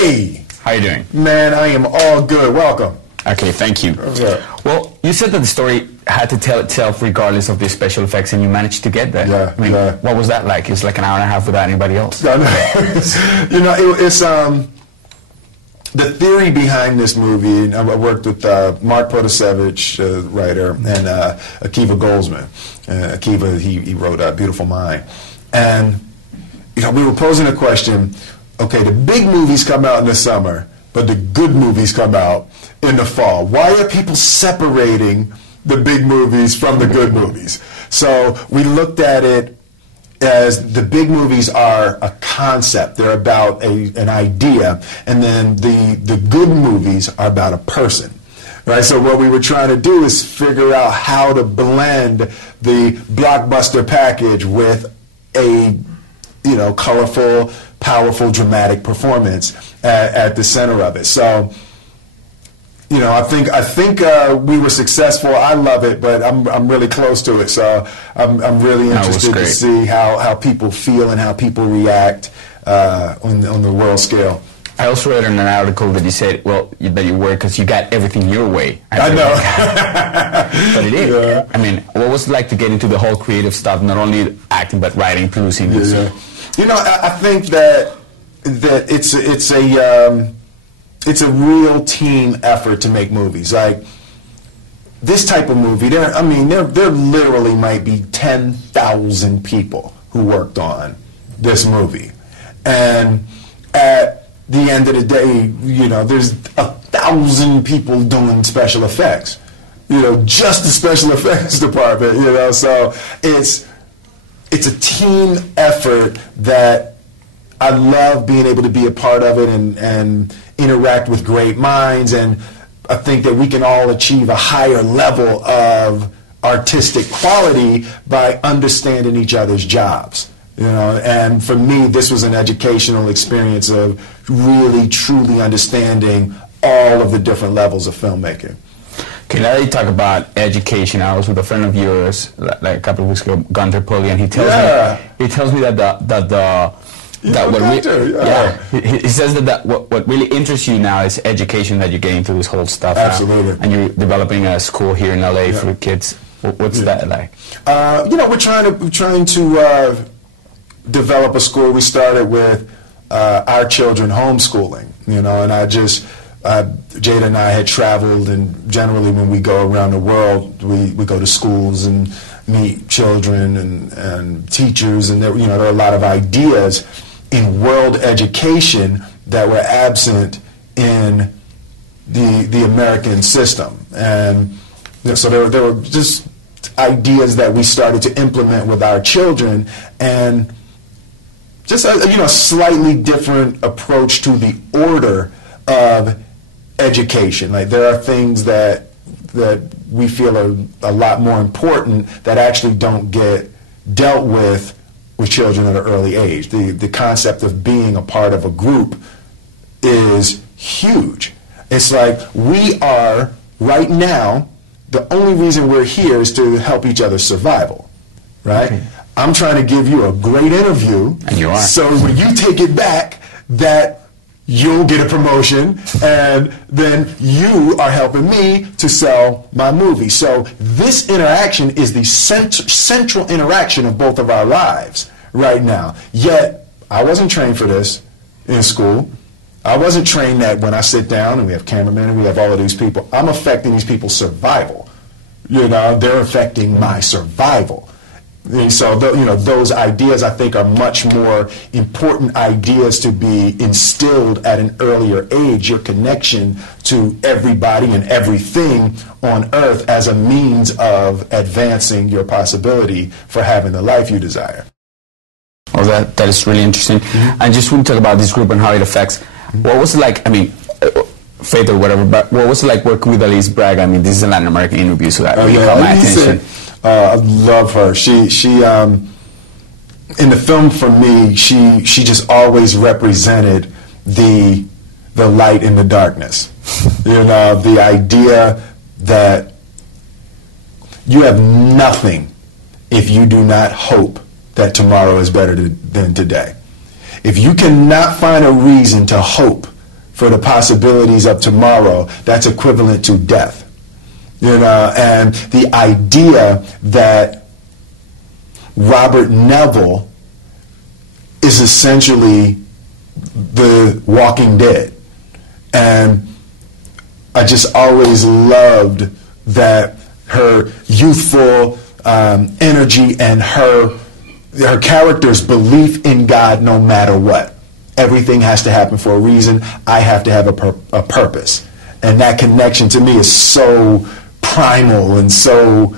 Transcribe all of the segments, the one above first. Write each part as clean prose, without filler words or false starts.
Hey! How you doing? Man, I am all good. Welcome. Okay, thank you. Okay. Well, you said that the story had to tell itself regardless of the special effects, and you managed to get there. Yeah, I mean, yeah. what was that like? It's like an hour and a half without anybody else. No, you know, it's the theory behind this movie. And I worked with Mark Protasevich, writer, and Akiva Goldsman. Akiva, he wrote Beautiful Mind, and you know, we were posing a question. Okay, the big movies come out in the summer, but the good movies come out in the fall. Why are people separating the big movies from the good movies? So we looked at it as the big movies are a concept. They're about an idea, and then the good movies are about a person. Right? So what we were trying to do is figure out how to blend the blockbuster package with a, you know, colorful, powerful, dramatic performance at the center of it. So, you know, I think we were successful. I love it, but I'm really close to it. So I'm really interested to see how people feel and how people react on the world scale. I also read in an article that you said, well, that you were because you got everything your way. I know. But it is. Yeah. I mean, what was it like to get into the whole creative stuff, not only acting but writing, producing? Yeah. You know, I think that it's a real team effort to make movies. Like this type of movie, there literally might be 10,000 people who worked on this movie, and at the end of the day, you know, there's 1,000 people doing special effects. You know, just the special effects department. You know, so it's a team effort that I love being able to be a part of it and interact with great minds, and I think that we can all achieve a higher level of artistic quality by understanding each other's jobs. You know, and for me, this was an educational experience of really, truly understanding all of the different levels of filmmaking. Okay, now that you talk about education, I was with a friend of yours like a couple of weeks ago, Gunter Pulley, and he tells me that he says that what really interests you now is education, that you're getting through this whole stuff. Absolutely. Now, and you're developing a school here in LA for kids. What's that like? You know, we're trying to develop a school. We started with our children homeschooling, you know, and Jada and I had traveled, and generally when we go around the world, we go to schools and meet children and teachers, and there are a lot of ideas in world education that were absent in the American system, and so there were just ideas that we started to implement with our children, and just a slightly different approach to the order of education. Like there are things that we feel are a lot more important that actually don't get dealt with children at an early age. The concept of being a part of a group is huge. It's like we are right now, the only reason we're here is to help each other's survival, right? Okay. I'm trying to give you a great interview, and you are. So when you take it back, that you'll get a promotion, and then you are helping me to sell my movie. So this interaction is the central interaction of both of our lives right now. Yet, I wasn't trained for this in school. I wasn't trained that when I sit down and we have cameramen and we have all of these people, I'm affecting these people's survival. You know, they're affecting my survival. And so, those ideas, I think, are much more important ideas to be instilled at an earlier age. Your connection to everybody and everything on earth as a means of advancing your possibility for having the life you desire. Well, that is really interesting. Mm-hmm. I just want to talk about this group and how it affects. What was it like, I mean, Faith or whatever, but what was it like working with Elise Braga? I mean, this is a Latin American interview, so that really caught my attention. I love her. She in the film for me, she just always represented the light in the darkness. You know, the idea that you have nothing if you do not hope that tomorrow is better than today. If you cannot find a reason to hope for the possibilities of tomorrow, that's equivalent to death. You know, and the idea that Robert Neville is essentially the Walking Dead. And I just always loved that her youthful energy and her character's belief in God no matter what. Everything has to happen for a reason. I have to have a purpose. And that connection to me is so primal and so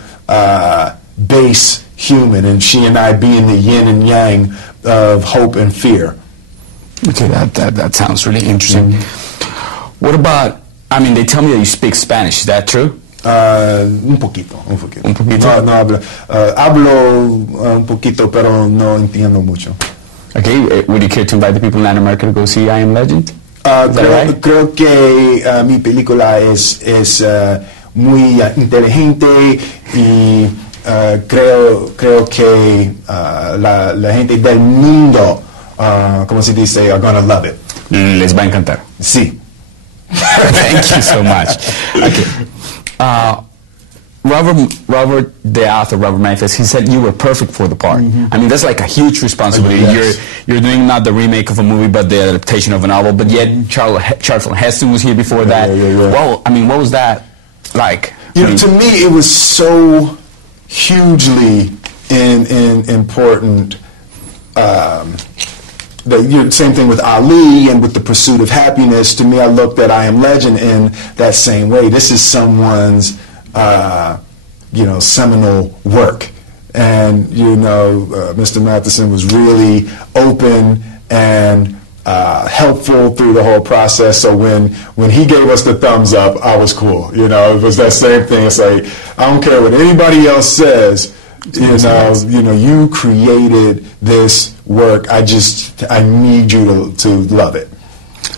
base human. And she and I being the yin and yang of hope and fear. Okay, that sounds really interesting. What about, I mean, they tell me that you speak Spanish. Is that true? Un poquito. Un poquito? No hablo. Hablo un poquito, pero no entiendo mucho. Okay, would you care to invite the people in Latin America to go see I Am Legend? Creo que mi película es muy inteligente y creo que la gente del mundo, como se dice, are gonna love it. Les va a encantar. Sí. Thank you so much. Okay. Robert, the author, Robert Manifest, he said you were perfect for the part. I mean, that's like a huge responsibility. Yes. You're doing not the remake of a movie, but the adaptation of a novel. But yet, Charlton Heston was here before that. Well, I mean, what was that like? You know, to me, it was so hugely important. Same thing with Ali and with The Pursuit of Happiness. To me, I looked at I Am Legend in that same way. This is someone's seminal work. And, Mr. Matheson was really open and helpful through the whole process. So when he gave us the thumbs up, I was cool. You know, it was that same thing. It's like, I don't care what anybody else says. You created this work. I need you to love it.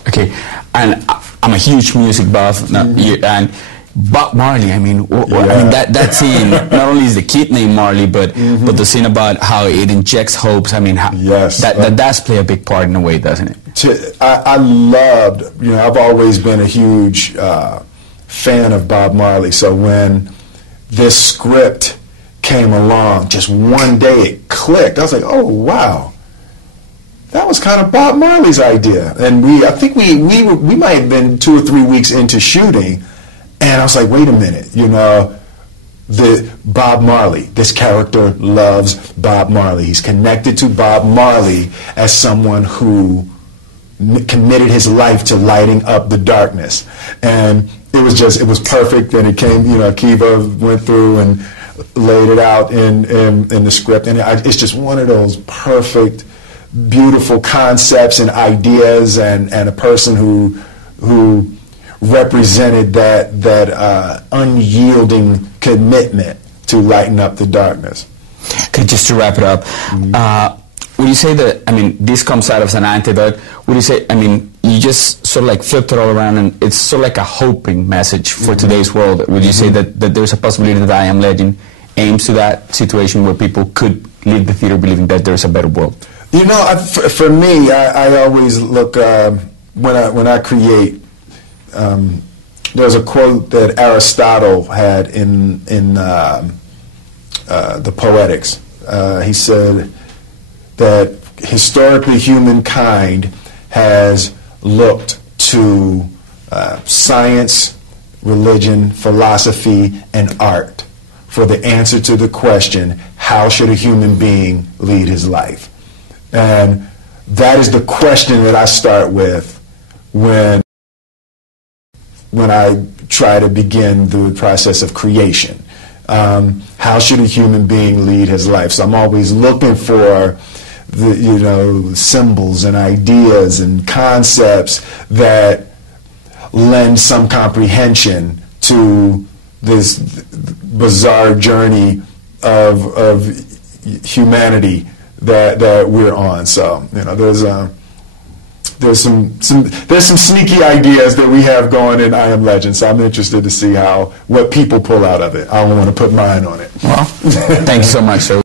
Okay, and I'm a huge music buff, and Bob Marley. I mean, that scene. Not only is the kid named Marley, but the scene about how it injects hopes. I mean, that does play a big part in a way, doesn't it? I loved. I've always been a huge fan of Bob Marley. So when this script came along, just one day it clicked. I was like, oh wow, that was kind of Bob Marley's idea. And I think we might have been 2 or 3 weeks into shooting, and I was like, wait a minute, the Bob Marley, this character loves Bob Marley. He's connected to Bob Marley as someone who committed his life to lighting up the darkness. And it was perfect. And it came, Akiva went through and laid it out in the script, and it's just one of those perfect, beautiful concepts and ideas, and a person who represented that unyielding commitment to lighten up the darkness. Okay, just to wrap it up, would you say that, I mean, this comes out as an antidote? Would you say, I mean, you just sort of like flipped it all around, and it's sort of like a hoping message for today's world. Would you say that there's a possibility that I Am Legend aims to that situation where people could leave the theater believing that there's a better world? For me, I always look, when I create, there's a quote that Aristotle had in the Poetics. He said that historically humankind has looked to science, religion, philosophy, and art for the answer to the question, how should a human being lead his life? And that is the question that I start with when I try to begin the process of creation. How should a human being lead his life? So I'm always looking for the symbols and ideas and concepts that lend some comprehension to this bizarre journey of humanity that we're on. So there's some sneaky ideas that we have going in I Am Legend. So I'm interested to see what people pull out of it. I don't want to put mine on it. Well, thank you so much, sir.